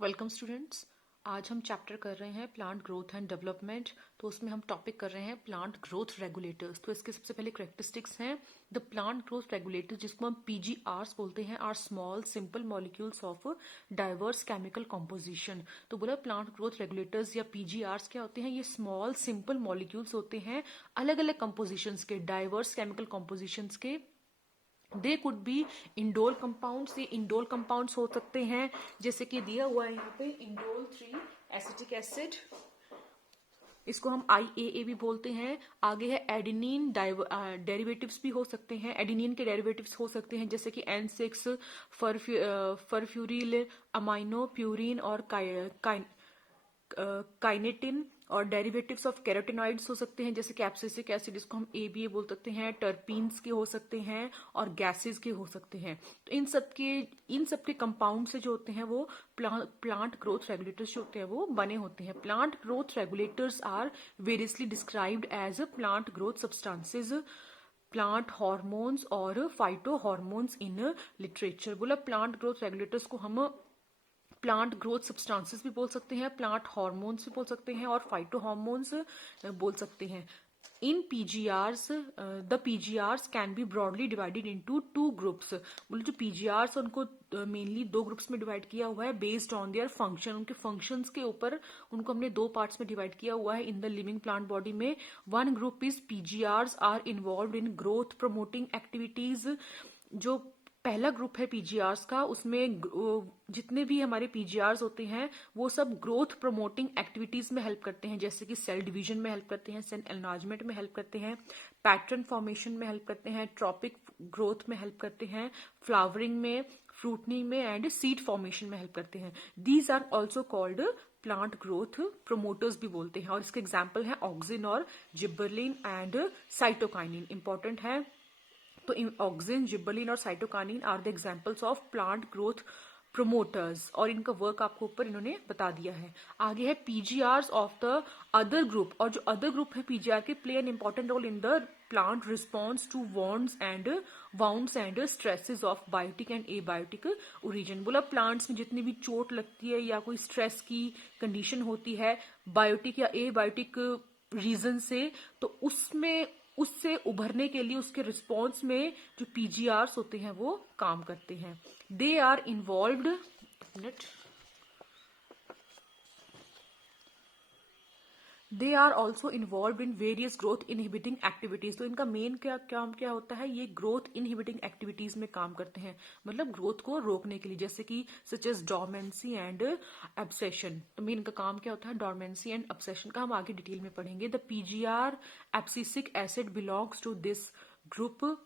Welcome students. आज हम chapter कर रहे हैं प्लांट ग्रोथ एंड डेवलपमेंट। तो उसमें हम टॉपिक कर रहे हैं प्लांट ग्रोथ रेगुलेटर्स। तो इसके सबसे पहले करेक्टरिस्टिक्स हैं। द प्लांट ग्रोथ रेगुलेटर्स, जिसको हम पीजीआरस बोलते हैं, are small simple molecules of diverse chemical composition. तो बोला प्लांट ग्रोथ रेगुलेटर्स या पीजीआरस क्या होते हैं? ये स्मॉल सिंपल मॉलिक्यूल्स होते हैं अलग अलग कंपोजिशंस के, डाइवर्स केमिकल कॉम्पोजिशंस के। They could be indole compounds, ये इंडोल कंपाउंड्स हो सकते हैं, जैसे कि दिया हुआ है यहाँ पे इंडोल 3 एसिटिक एसिड, इसको हम IAA भी बोलते हैं। आगे है एडिनिन, डेरिवेटिव्स भी हो सकते हैं, एडिनिन के डेरिवेटिव्स हो सकते हैं जैसे कि N6 फरफ्यूरिल अमाइनो प्यूरिन और काइनेटिन, और डेरिवेटिव्स ऑफ कैरोटिनॉइड्स हो सकते हैं जैसे कि एब्सिसिक एसिड, इसको हम ABA बोल सकते हैं, टर्पीन्स के हो सकते हैं और गैसेस के हो सकते हैं। तो इन सब के कंपाउंड से जो होते हैं वो प्लांट ग्रोथ रेगुलेटर्स जो होते हैं वो बने होते हैं। Plant growth regulators are variously described as plant growth substances, plant hormones और फाइटो हॉर्मोन्स इन लिटरेचर। बोला प्लांट ग्रोथ रेगुलेटर्स को हम प्लांट ग्रोथ सब्सटेंसेस भी बोल सकते हैं, प्लांट हार्मोन्स भी बोल सकते हैं और फाइटो हार्मोन्स बोल सकते हैं। इन PGRs, the PGRs can be broadly divided into two groups. बोले जो पीजीआरस उनको मेनली दो ग्रुप्स में डिवाइड किया हुआ है बेस्ड ऑन देयर फंक्शन, उनके फंक्शंस के ऊपर उनको हमने दो पार्ट्स में डिवाइड किया हुआ है in the living plant body में। One group is PGRs are involve in growth promoting activities. जो पहला ग्रुप है पीजीआरस का, उसमें जितने भी हमारे पीजीआरस होते हैं वो सब ग्रोथ प्रमोटिंग एक्टिविटीज में हेल्प करते हैं, जैसे कि सेल डिवीजन में हेल्प करते हैं, सेल एनलार्जमेंट में हेल्प करते हैं, पैटर्न फॉर्मेशन में हेल्प करते हैं, ट्रॉपिक ग्रोथ में हेल्प करते हैं, फ्लावरिंग में, फ्रूटनिंग में एंड सीड फॉर्मेशन में हेल्प करते हैं। These are also called plant growth promoters भी बोलते हैं, और इसके एग्जाम्पल है ऑक्सिन और जिब्बरलिन एंड साइटोकाइनिन। इंपॉर्टेंट है। तो ऑक्सिन, जिब्बरलिन और cytokinin are the examples of plant growth promoters, और इनका वर्क आपको ऊपर इन्होंने बता दिया है। आगे है PGRs of the other group, और जो अदर ग्रुप है पीजीआर के play an important role in the plant response to wounds and stresses of biotic and abiotic origin. बोला प्लांट्स में जितनी भी चोट लगती है या कोई स्ट्रेस की कंडीशन होती है बायोटिक या एबायोटिक रीजन से, तो उससे उभरने के लिए उसके रिस्पॉन्स में जो पीजीआरस होते हैं वो काम करते हैं। They are involved they are also involve in various growth inhibiting activities. तो इनका मेन क्या काम क्या होता है? ये ग्रोथ इनहिबिटिंग एक्टिविटीज में काम करते हैं, मतलब ग्रोथ को रोकने के लिए, जैसे कि such as dormancy and abscission. तो मेन इनका काम क्या होता है? डोरमेंसी एंड एब्सेशन का हम आगे डिटेल में पढ़ेंगे। The PGR abscisic acid belongs to this group.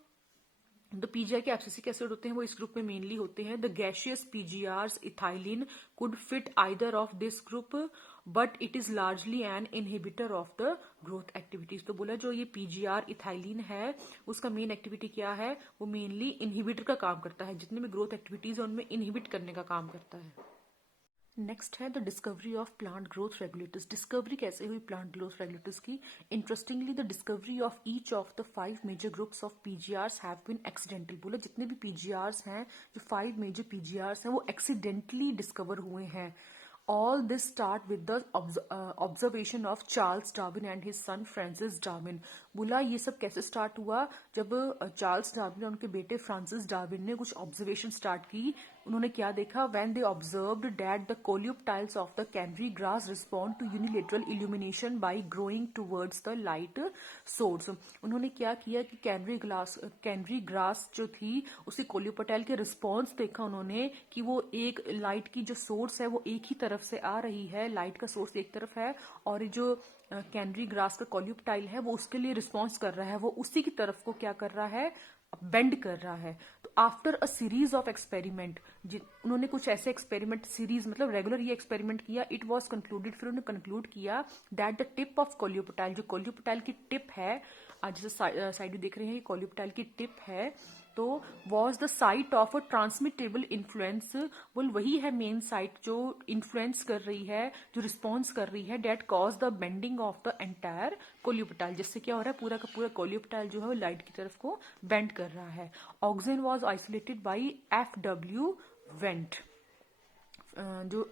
The PGR के एब्सिसिक एसिड होते हैं वो इस ग्रुप में मेनली होते हैं। The gaseous PGRs ethylene could fit either of this group but it is largely an inhibitor of the growth activities. तो बोला जो ये पीजीआर इथाइलिन है उसका मेन एक्टिविटी क्या है? वो मेनली इनहिबिटर का काम करता है, जितने भी ग्रोथ एक्टिविटीज है उनमें इनहिबिट करने का काम करता है। नेक्स्ट है the discovery of plant growth regulators. Discovery कैसे हुई प्लांट ग्रोथ रेगुलेटर्स की? Interestingly the discovery of each of the 5 major groups of PGRs have been accidental. बोला जितने भी पीजीआरस हैं, जो 5 मेजर पीजीआरस हैं वो एक्सीडेंटली डिस्कवर हुए हैं। All this start with the observation of Charles Darwin and his son Francis Darwin। बोला ये सब कैसे स्टार्ट हुआ? जब चार्ल्स डार्विन और उनके बेटे फ्रांसिस डार्विन ने कुछ ऑब्जर्वेशन स्टार्ट की। उन्होंने क्या देखा? When they observed that the coleoptiles of the canary grass respond to unilateral illumination by growing towards the light source. उन्होंने क्या किया कि कैनरी ग्रास जो थी उसके कोलियोप्टाइल के रिस्पॉन्स देखा उन्होंने कि वो एक लाइट की जो सोर्स है वो एक ही तरफ से आ रही है, लाइट का सोर्स एक तरफ है, और जो कैनरी ग्रास का कोलियोप्टाइल है वो उसके लिए रिस्पॉन्स कर रहा है, वो उसी की तरफ को क्या कर रहा है? बेंड कर रहा है। तो after a series of experiment, उन्होंने कुछ ऐसे एक्सपेरिमेंट, सीरीज मतलब रेगुलर ये एक्सपेरिमेंट किया, इट वाज कंक्लूडेड, फिर उन्होंने कंक्लूड किया that the tip of coleoptile, जो कोलियोप्टाइल की टिप है, आज जैसे साइड देख रहे हैं ये कोलियोप्टाइल की टिप है, तो was the site of a transmittable influence. बोल वही है मेन साइट जो इन्फ्लुएंस कर रही है, जो रिस्पॉन्स कर रही है, that cause the bending of the entire coleoptile, जिससे क्या हो रहा है? पूरा का पूरा कोलियोप्टाइल जो है वो लाइट की तरफ को बेंड कर रहा है। Auxin was isolated by FW went. जो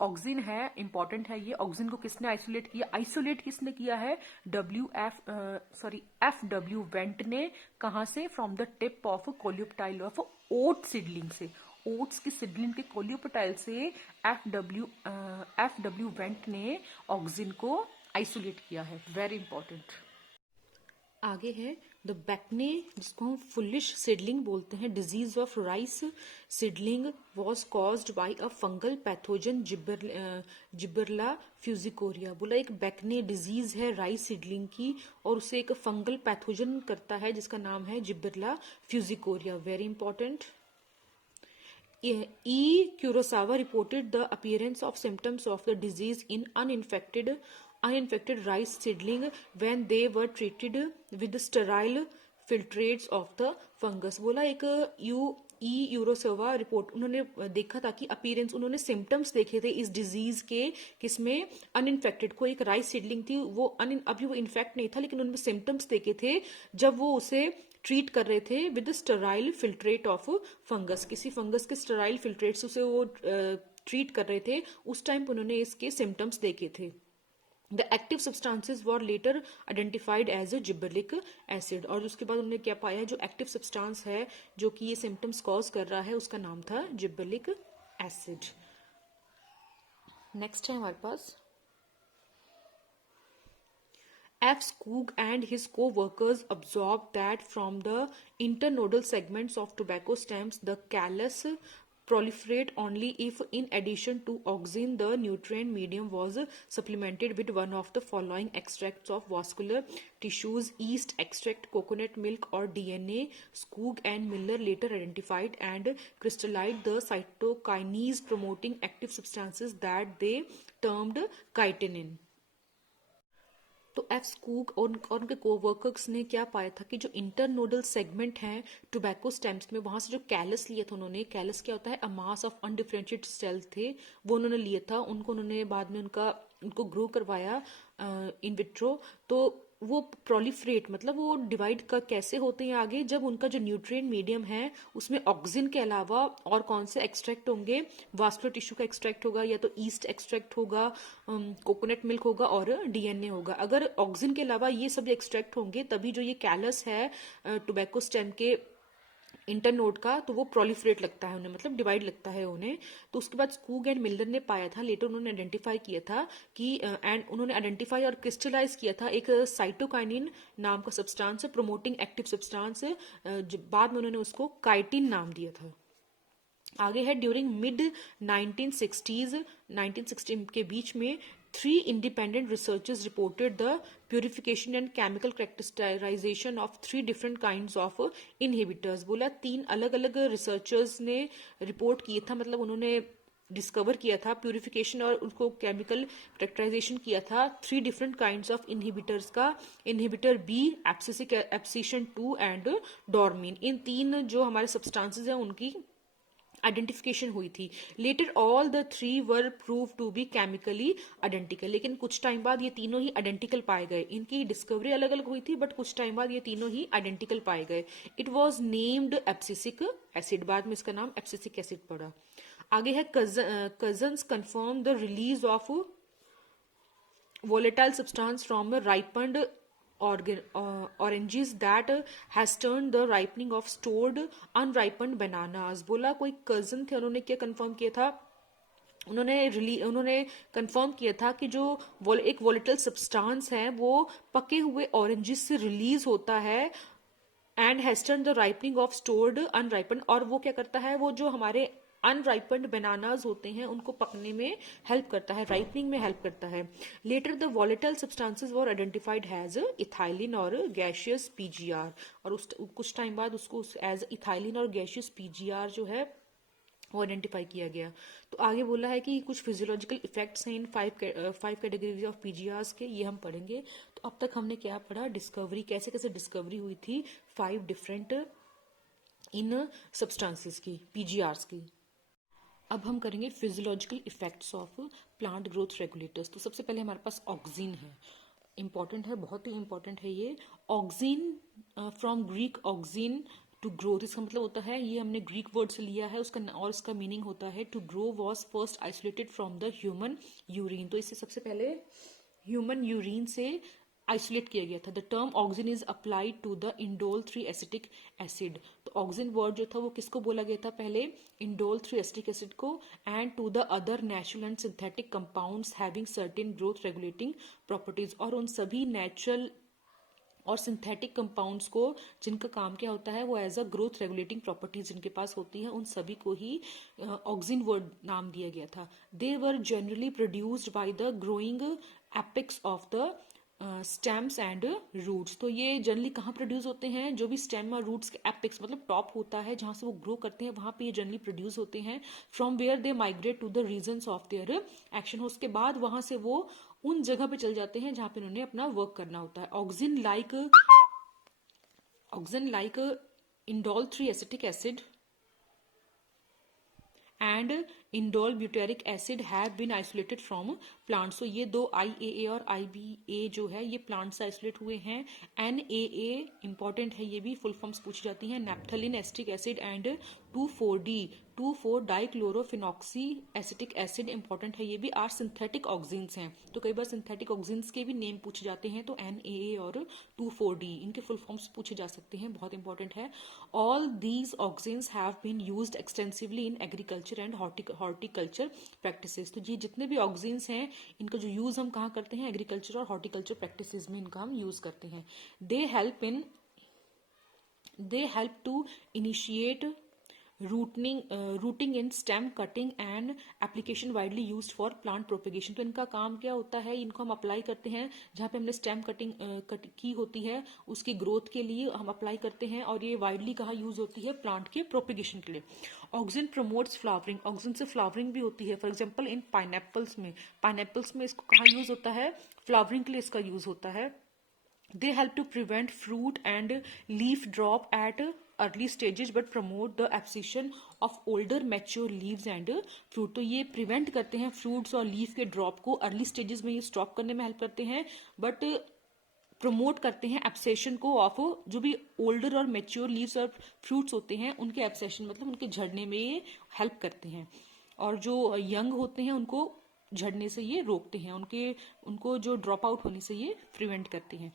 ऑक्सिन है इंपॉर्टेंट है, ये ऑक्सिन को किसने आइसोलेट किया? आइसोलेट किसने किया है? एफ डब्ल्यू वेंट ने। कहाँ से? From the tip of coleoptile of oat seedling से, ओट्स की सीडलिंग के कोलियोप्टाइल से एफ डब्ल्यू वेंट ने ऑक्सिन को आइसोलेट किया है। Very important. आगे है द बैकने, जिसको हम फुलिश सीडलिंग बोलते हैं। Disease of rice seedling was caused by a fungal pathogen Gibberella fujikuroi. बोला एक बैकने डिजीज है राइस सीडलिंग की और उसे एक फंगल पैथोजन करता है जिसका नाम है Gibberella fujikuroi. Very important. E. Kurosawa reported the appearance of symptoms of the disease in uninfected rice seedling when they were treated with sterile filtrates of the fungus। बोला एक यूरोसोवा रिपोर्ट उन्होंने देखा था कि अपीयरेंस, उन्होंने सिम्टम्स देखे थे इस डिजीज के, किसमें? अनइन्फेक्टेड को। एक राइस सीडलिंग थी वो अभी वो इन्फेक्ट नहीं था लेकिन उन्होंने सिम्टम्स देखे थे जब वो उसे ट्रीट कर रहे थे with sterile filtrate of fungus. किसी फंगस के स्टेराइल फिल्ट्रेट से वो ट्रीट कर रहे थे, उस टाइम उन्होंने इसके सिम्टम्स देखे थे। The active substances were later identified as a gibberellic acid. और उसके बाद उन्होंने क्या पाया? जो एक्टिव सब्सटेंस है जो कि ये सिम्टम्स कॉज कर रहा है उसका नाम था जिबरलिक एसिड। नेक्स्ट है हमारे पास F. Skoog and his co-workers observed that from the internodal segments of tobacco stems, the callus proliferate only if, in addition to auxin, the nutrient medium was supplemented with one of the following extracts of vascular tissues: yeast extract, coconut milk, or DNA. Skoog and Miller later identified and crystallized the cytokinase promoting active substances that they termed chitin। तो F Skoog और उनके coworkers ने क्या पाया था कि जो internodal segment हैं टोबैको स्टेम्स में, वहां से जो कैलस लिया था उन्होंने, कैलस क्या होता है? अ मास ऑफ अनडिफरेंशिएटेड सेल्स थे, वो उन्होंने लिया था। उन्होंने बाद में उनको ग्रो करवाया इन विट्रो। तो वो प्रोलिफरेट मतलब वो डिवाइड का कैसे होते हैं आगे? जब उनका जो न्यूट्रिएंट मीडियम है उसमें ऑक्सिन के अलावा और कौन से एक्सट्रैक्ट होंगे? वास्कुलर टिश्यू का एक्सट्रैक्ट होगा, या तो ईस्ट एक्सट्रैक्ट होगा, कोकोनट मिल्क होगा और डीएनए होगा। अगर ऑक्सिन के अलावा ये सब एक्सट्रैक्ट होंगे तभी जो ये कैलस है टोबैको स्टेम के इंटरनोड का, तो वो प्रोलिफरेट लगता है उन्हें, मतलब डिवाइड लगता है उन्हें। तो उसके बाद स्कूग एंड मिलर ने पाया था, लेटर उन्होंने आइडेंटिफाई किया था कि एंड उन्होंने आइडेंटिफाई और क्रिस्टलाइज किया था एक साइटोकाइनिन नाम का सब्सटेंस, प्रोमोटिंग एक्टिव सब्सटेंस। बाद में उन्होंने उसको काइटिन नाम दिया था। आगे है ड्यूरिंग मिड 1960 के बीच में 3 independent researchers reported the purification and chemical characterization of 3 different kinds of inhibitors। बोला 3 अलग अलग रिसर्चर्स ने रिपोर्ट किया था, मतलब उन्होंने डिस्कवर किया था प्यूरिफिकेशन और उसको केमिकल कैरेक्टराइजेशन किया था 3 डिफरेंट काइंड्स ऑफ इनहिबिटर्स का। Inhibitor B, abscisin 2 and dormin. इन 3 जो हमारे सब्सटेंसेस हैं उनकी आइडेंटिफिकेशन हुई थी। Later all the 3 were prove to be chemically identical. लेकिन कुछ टाइम बाद ये तीनों ही आइडेंटिकल पाए गए। इनकी डिस्कवरी अलग अलग हुई थी बट कुछ टाइम बाद ये तीनों ही आइडेंटिकल पाए गए। It was named abscisic acid, बाद में इसका नाम एब्सिसिक एसिड पड़ा। आगे है cousins confirm the release of volatile substance from ripened oranges that has turned the ripening of stored unripened bananas। बोला कोई कजन थे, उन्होंने क्या कंफर्म किया था? उन्होंने कंफर्म किया था कि जो एक वोलेटाइल सब्सटेंस है वो पके हुए ऑरेंजेस से रिलीज होता है and has turn the ripening of stored अनराइपन। और वो क्या करता है? वो जो हमारे अनराइपन्ड बनानाज होते हैं उनको पकने में हेल्प करता है, राइपनिंग में हेल्प करता है। Later the volatile substances were identified as ethylene और गैशियस पीजीआर। और कुछ टाइम बाद उसको एज इथाइलिन और गैशियस पीजीआर जो है वो आइडेंटिफाई किया गया। तो आगे बोला है कि कुछ फिजियोलॉजिकल इफेक्ट्स हैं इन 5 कैटेगरीज ऑफ पीजीआर्स के, ये हम पढ़ेंगे। तो अब तक हमने क्या पढ़ा? डिस्कवरी, कैसे कैसे डिस्कवरी हुई थी 5 डिफरेंट इन सब्सटेंसेस की, पीजीआर्स की। अब हम करेंगे physiological effects of plant growth regulators. तो सबसे पहले हमारे पास ऑक्सिन है, इंपॉर्टेंट है, बहुत ही इंपॉर्टेंट है ये। Auxin from Greek auxin to grow, इसका मतलब होता है, ये हमने ग्रीक वर्ड से लिया है उसका, और इसका मीनिंग होता है to grow was first isolated from the human urine. तो इससे सबसे पहले ह्यूमन यूरिन से आइसोलेट किया गया था। The term auxin is applied to the indole 3 acetic acid. तो ऑक्सिन वर्ड जो था वो किसको बोला गया था पहले, इंडोल 3 एसिटिक एसिड को, and to the other natural and synthetic compounds having certain growth regulating properties, और उन सभी नेचुरल और सिंथेटिक कंपाउंड्स को जिनका काम क्या होता है वो as a growth regulating properties जिनके पास होती है, उन सभी को ही ऑक्सिन वर्ड नाम दिया गया था। They were generally produced by the growing apex of the stems and roots. तो ये जनरली कहाँ प्रोड्यूस होते हैं, जो भी स्टेम और रूट्स के एपिक्स मतलब टॉप होता है जहां से वो ग्रो करते हैं, वहां पे ये जनरली प्रोड्यूस होते हैं। From where they migrate to the regions of their action, उसके बाद वहां से वो उन जगह पे चल जाते हैं जहां पे उन्होंने अपना वर्क करना होता है। Auxin like indole 3 acetic acid and indole butyric acid have been isolated from plants. तो ये दो IAA और IBA जो है ये प्लांट से आइसोलेट हुए हैं। NAA इंपॉर्टेंट है, ये भी फुल फॉर्म्स पूछी जाती हैं, naphthalene acetic acid and 2,4 dichlorophenoxy acetic acid important है, ये भी आर सिंथेटिक ऑक्सिन्स हैं। तो कई बार सिंथेटिक ऑक्सिन्स के भी नेम पूछे जाते हैं, तो NAA और 2,4-D इनके फुल फॉर्म्स पूछे जा सकते हैं, बहुत इंपॉर्टेंट है। All these auxins have been used extensively in agriculture and horticulture practices. तो ये जितने भी ऑक्सिन्स हैं इनका जो यूज हम कहाँ करते हैं, एग्रीकल्चर और हॉर्टिकल्चर प्रैक्टिसेस में इनका हम यूज करते हैं। They help to initiate rooting in stem cutting and application widely used for plant propagation. तो इनका काम क्या होता है, इनको हम अप्लाई करते हैं जहां पे हमने स्टेम कटिंग की होती है उसकी ग्रोथ के लिए हम अप्लाई करते हैं, और ये वाइडली कहाँ यूज होती है, प्लांट के प्रोपेगेशन के लिए। ऑक्सिन प्रमोट्स फ्लावरिंग, ऑक्सिन से फ्लावरिंग भी होती है। फॉर एग्जाम्पल इन पाइनएप्पल्स में इसको कहाँ यूज होता है, फ्लावरिंग के लिए इसका यूज होता है। They help to prevent fruit and leaf drop at early stages but promote the abscission of older mature leaves and fruit। तो ये prevent करते हैं fruits और leaf के drop को, early stages में ये stop करने में help करते हैं, but प्रमोट करते हैं एब्सेशन को ऑफ जो भी ओल्डर और मेच्योर लीव्स और फ्रूट्स होते हैं उनके एब्सेशन मतलब उनके झड़ने में ये हेल्प करते हैं, और जो यंग होते हैं उनको झड़ने से ये रोकते हैं, उनको जो ड्रॉप आउट होने से ये प्रिवेंट करते हैं।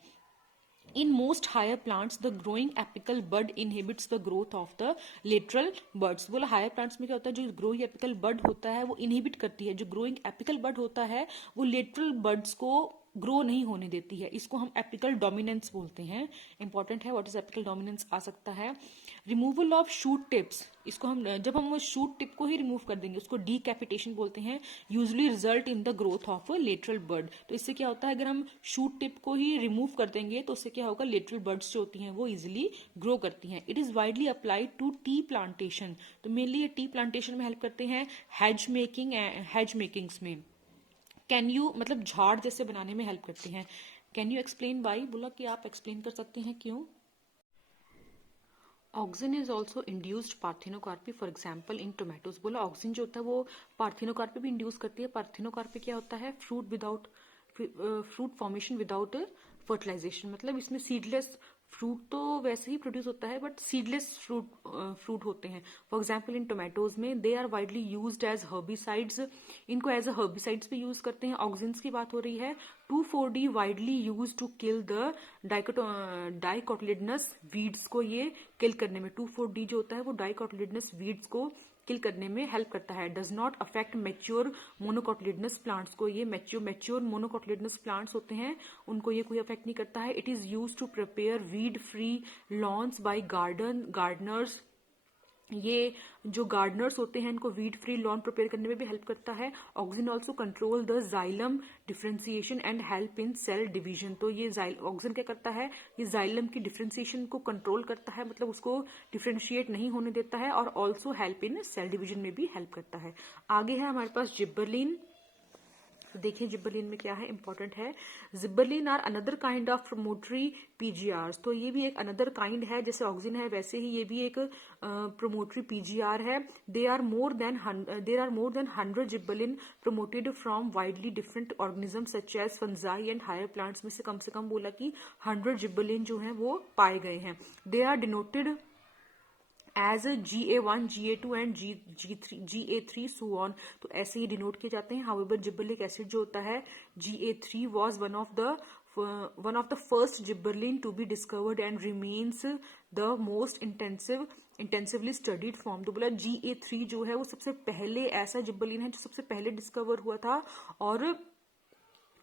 In most higher plants, the growing apical bud inhibits the growth of the lateral buds। बोला हायर प्लांट्स में क्या होता है, जो ग्रोइंग एपिकल बड होता है वो इनहिबिट करती है, जो ग्रोइंग एपिकल बड होता है वो लेटरल बड्स को ग्रो नहीं होने देती है, इसको हम एपिकल डोमिनेंस बोलते हैं। इंपॉर्टेंट है, व्हाट इज एपिकल डोमिनेंस आ सकता है। रिमूवल ऑफ शूट टिप्स, इसको हम जब हम शूट टिप को ही रिमूव कर देंगे उसको डीकैपिटेशन बोलते हैं, usually result in the growth of lateral bud. तो इससे क्या होता है, अगर हम शूट टिप को ही रिमूव कर देंगे तो उससे क्या होगा, लेटरल बड्स जो होती हैं वो इजिली ग्रो करती हैं। It is widely applied to tea plantation, तो मेनली ये टी प्लांटेशन में हेल्प करते हैं, हेज मेकिंग्स में। कैन यू मतलब झाड़ जैसे बनाने में हेल्प करते हैं। कैन यू एक्सप्लेन वाई, बोला कि आप एक्सप्लेन कर सकते हैं क्यों। Auxin is also induced parthenocarpy, for example in tomatoes. बोला ऑक्सिन जो होता है वो पार्थिनोकार्पी भी इंड्यूस करती है। पार्थिनोकार्पी क्या होता है, फ्रूट फॉर्मेशन विदाउट फर्टिलाइजेशन, मतलब इसमें सीडलेस फ्रूट तो वैसे ही प्रोड्यूस होता है बट सीडलेस फ्रूट होते हैं। फॉर एग्जाम्पल इन टोमेटोज में they are widely used as herbicides, इनको एज अ हर्बिसाइड्स भी यूज करते हैं। ऑक्सिन्स की बात हो रही है। 2,4-D widely use to kill the dicotyledonous weeds को ये किल करने में, 2,4-D जो होता है वो डाइकोटिलिडनस वीड्स को किल करने में हेल्प करता है। Does not affect mature monocotyledonous plants को, ये मैच्योर मोनोकोटिलिडनस प्लांट्स होते हैं उनको ये कोई अफेक्ट नहीं करता है। It is use to prepare weed free lawns by gardeners, ये जो गार्डनर्स होते हैं इनको वीड फ्री लॉन प्रिपेयर करने में भी हेल्प करता है। Auxin also control the xylem differentiation and help in cell division, तो ये ऑक्सिन क्या करता है, ये जाइलम की डिफरेंशिएशन को कंट्रोल करता है, मतलब उसको डिफरेंशिएट नहीं होने देता है, और also help in cell division में भी हेल्प करता है। आगे है हमारे पास जिब्बरलिन। तो देखिए जिब्बरलिन में क्या है, इंपॉर्टेंट है। Gibberellin are another kind of promotory PGR, तो ये भी एक अनदर काइंड है, जैसे ऑक्सिन है वैसे ही ये भी एक प्रमोटरी पीजीआर है। There are more than 100 gibberellin promoted from widely different organism such as fungi and higher plants, में से कम बोला कि 100 जिब्बरलिन जो है वो पाए गए हैं। They are denoted as GA1, GA2 and GA3 so on. तो ऐसे ही डिनोट किए जाते हैं। हाउएवर जिब्बरलिक एसिड जो होता है GA3 was one of the first gibberellin to be discovered and remains the most intensively studied form। तो बोला GA3 जो है वो सबसे पहले ऐसा जिब्बरलिन है जो सबसे पहले डिस्कवर हुआ था, और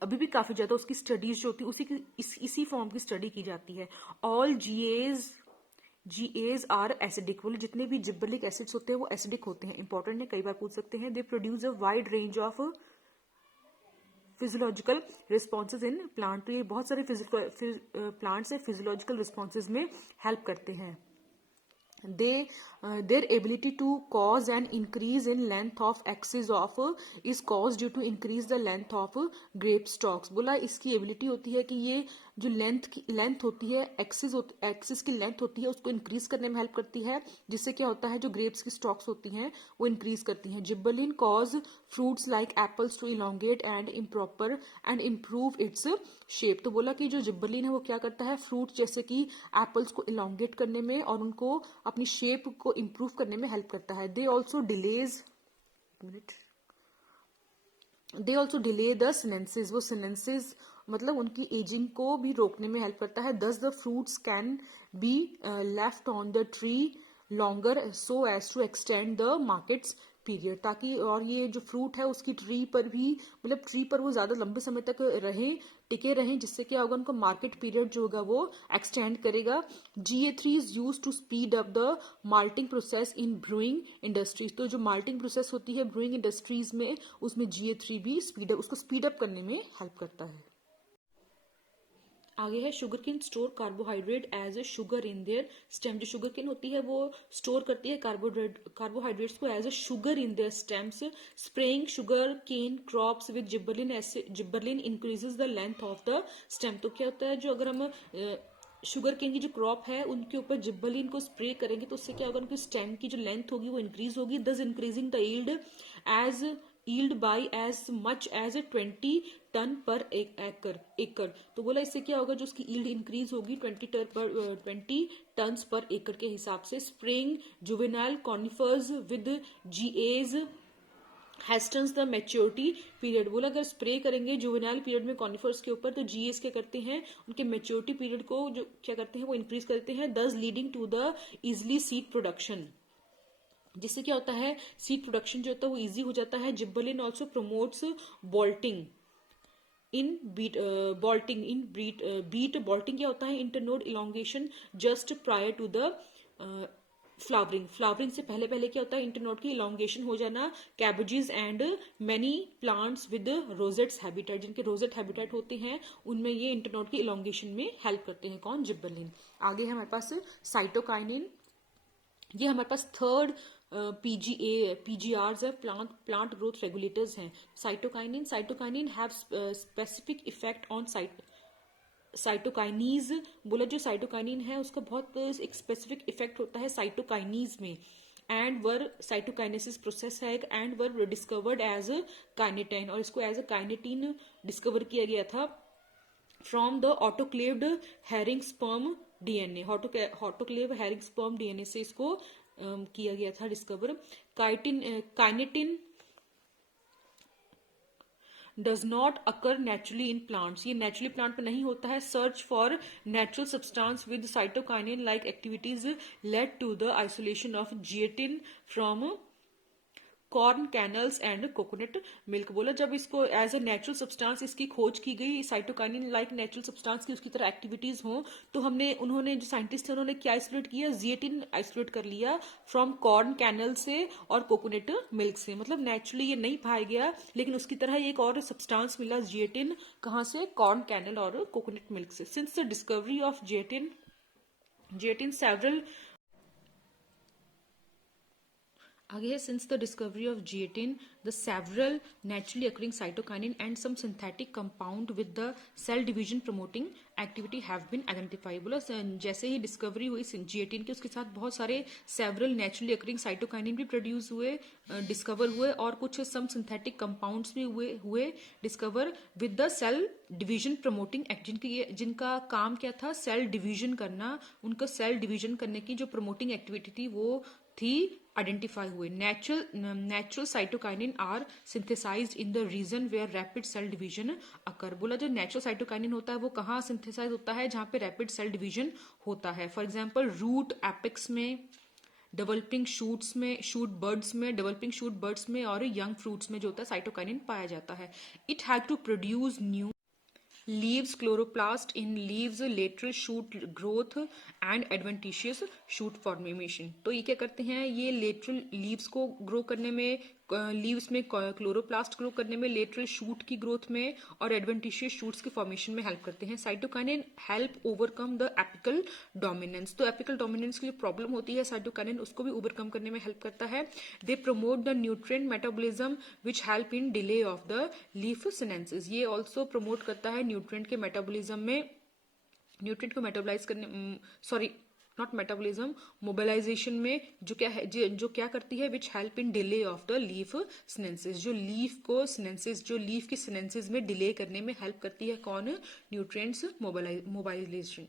अभी भी काफी ज्यादा उसकी स्टडीज जो होती है इसी फॉर्म की स्टडी की जाती है। All GAs are acidic. बोले जितने भी जिब्बरलिक एसिड्स होते हैं वो एसिडिक होते हैं। इंपॉर्टेंट है, कई बार पूछ सकते हैं। They produce a wide range of physiological responses in plant. तो ये बहुत सारे प्लांट्स है फिजियोलॉजिकल रिस्पॉन्सेज में हेल्प करते हैं। Their ability to cause an increase in length of axis of is caused due to increase the length of grape stalks। बोला इसकी एबिलिटी होती है कि ये जो लेंथ होती है, एक्सिस की लेंथ होती है, उसको इंक्रीज करने में हेल्प करती है, जिससे क्या होता है जो ग्रेप्स की स्टॉक्स होती हैं वो इंक्रीज करती हैं। Gibberellin cause fruits like apples to elongate and improve its shape. तो बोला कि जो जिब्बरलिन है वो क्या करता है, फ्रूट जैसे कि एप्पल्स को इलोंगेट करने में और उनको अपनी शेप को इम्प्रूव करने में हेल्प करता है। They also delay the sinensis. वो सिनेंसिस मतलब उनकी एजिंग को भी रोकने में हेल्प करता है। Thus the fruits can be left on the tree longer so as to extend the markets period. ताकि और ये जो फ्रूट है उसकी ट्री पर भी मतलब ट्री पर वो ज्यादा लंबे समय तक टिके रहें, जिससे क्या होगा उनको मार्केट पीरियड जो होगा वो एक्सटेंड करेगा। GA3 is use to speed up the malting process in brewing industries. तो जो माल्टिंग प्रोसेस होती है ब्रूइंग इंडस्ट्रीज में उसमें GA3 भी उसको स्पीड अप करने में हेल्प करता है। आगे है sugar cane store carbohydrate as a sugar in their stem. जो शुगर केन होती है वो स्टोर करती है कार्बोहाइड्रेट्स को as a sugar in their stems. Spraying sugar cane crops with gibberellin increases the length of the stem. तो क्या होता है जो अगर हम शुगर केन की जो क्रॉप है उनके ऊपर जिब्बरलिन को स्प्रे करेंगे तो उससे क्या होगा, उनकी स्टेम की जो लेंथ होगी वो इंक्रीज होगी, thus increasing the yield by as much as 20 ton per acre. तो बोला इससे क्या होगा जो उसकी यील्ड इंक्रीज होगी 20 टन्स पर एकड़ के हिसाब से। Spraying juvenile conifers with GAs hastens the maturity period. बोला अगर स्प्रे करेंगे जुवेनाइल पीरियड में कॉनिफर्स के ऊपर तो GAs क्या करते हैं, उनके मैच्योरिटी पीरियड को जो क्या करते हैं वो इंक्रीज करते हैं, thus leading to the easily seed production. जिससे क्या होता है सीड प्रोडक्शन जो होता है वो इजी हो जाता है। Gibberellin also promotes bolting in beet. Bolting क्या होता है, internode elongation just prior to the flowering से पहले क्या होता है इंटरनोड की इलोंगेशन हो जाना। Cabbages and many plants with rosettes habitat, जिनके रोजेट हैबिटेट होते हैं उनमें ये इंटरनोड की इलोंगेशन में हेल्प करते हैं। कौन, जिब्बरलिन। आगे है हमारे पास साइटोकाइनिन। ये हमारे पास थर्ड PGRs है, प्लांट ग्रोथ रेगुलेटर्स हैं। Cytokinin have specific effect on cytokinesis. बोला जो साइटोकाइनिन है उसका बहुत एक स्पेसिफिक इफेक्ट होता है साइटोकाइनीज में। एंड वर साइटोकाइनेसिस प्रोसेस है and were discovered as kinetin, और इसको एज अ काइनेटीन डिस्कवर किया गया था from the autoclaved herring sperm DNA। Autoclave herring sperm DNA से इसको किया गया था discover. Kinetin does not occur naturally in plants. ये नेचुरली प्लांट में नहीं होता है। Search for natural substance with cytokinin like activities led to the isolation of zeatin from corn canals and coconut milk. बोला जब इसको एज अ नेचुरल सब्सटेंस इसकी खोज की गई, साइटोकाइनिन लाइक नेचुरल सब्सटेंस की उसकी तरह एक्टिविटीज हो, तो उन्होंने जो साइंटिस्ट थे उन्होंने क्या आइसोलेट किया, जिएटिन आइसोलेट कर लिया फ्रॉम कॉर्न कैनल से और कोकोनट मिल्क से। मतलब नेचुरली ये नहीं पाया गया लेकिन उसकी तरह एक और सब्सटेंस मिला जिएटिन, कहाँ से, कॉर्न कैनल और कोकोनट मिल्क से। Since the discovery of zeatin several आगे है since the discovery of zeatin the several naturally occurring cytokinin and some synthetic compound with the cell division promoting activity have been identify. बोला जैसे ही discovery हुई zeatin की उसके साथ बहुत सारे सेवरल नेचुरली अकरिंग साइटोकाइनिन भी प्रोड्यूस हुए, डिस्कवर हुए, और कुछ सम सिंथेटिक कंपाउंड्स भी हुए discover with the cell division promoting जिनका काम क्या था, सेल डिवीजन करना। उनका सेल डिवीजन करने की जो प्रमोटिंग एक्टिविटी थी वो थी आइडेंटिफाई हुए। Natural cytokinin are synthesized in the region where rapid cell division occur. बोला जो नेचुरल साइटोकाइनिन होता है वो कहाँ सिंथेसाइज होता है, जहां पे रैपिड सेल डिवीजन होता है। फॉर एग्जांपल रूट एपेक्स में, डेवलपिंग शूट्स में, शूट बर्ड्स में, डेवलपिंग शूट बर्ड्स में और यंग फ्रूट्स में जो होता है साइटोकाइनिन पाया जाता है। It had to produce new leaves chloroplast in leaves lateral shoot growth and adventitious shoot formation। तो ये क्या करते हैं, ये लेटरल लीव्स को ग्रो करने में, लीव्स में क्लोरोप्लास्ट ग्रो करने में, लेटरल शूट की ग्रोथ में और एडवेंटिशियस शूट्स के फॉर्मेशन में हेल्प करते हैं। Cytokinin help overcome the apical dominance. तो एपिकल डोमिनेंस की जो प्रॉब्लम होती है साइटोकाइनिन उसको भी ओवरकम करने में हेल्प करता है। They promote the nutrient metabolism which help in delay of the leaf sinensis. ये ऑल्सो प्रमोट करता है न्यूट्रिएंट के मेटाबॉलिज्म में, न्यूट्रिएंट को मेटाबोलाइज करने, सॉरी नॉट मेटाबॉलिज्म, मोबिलाइजेशन में जो क्या है, जो क्या करती है, which help in delay of the leaf sinensis. जो लीफ को सिनेंसिस, जो लीफ की सिनेंसिस में डिले करने में हेल्प करती है कौन, न्यूट्रिएंट्स मोबिलाइजेशन।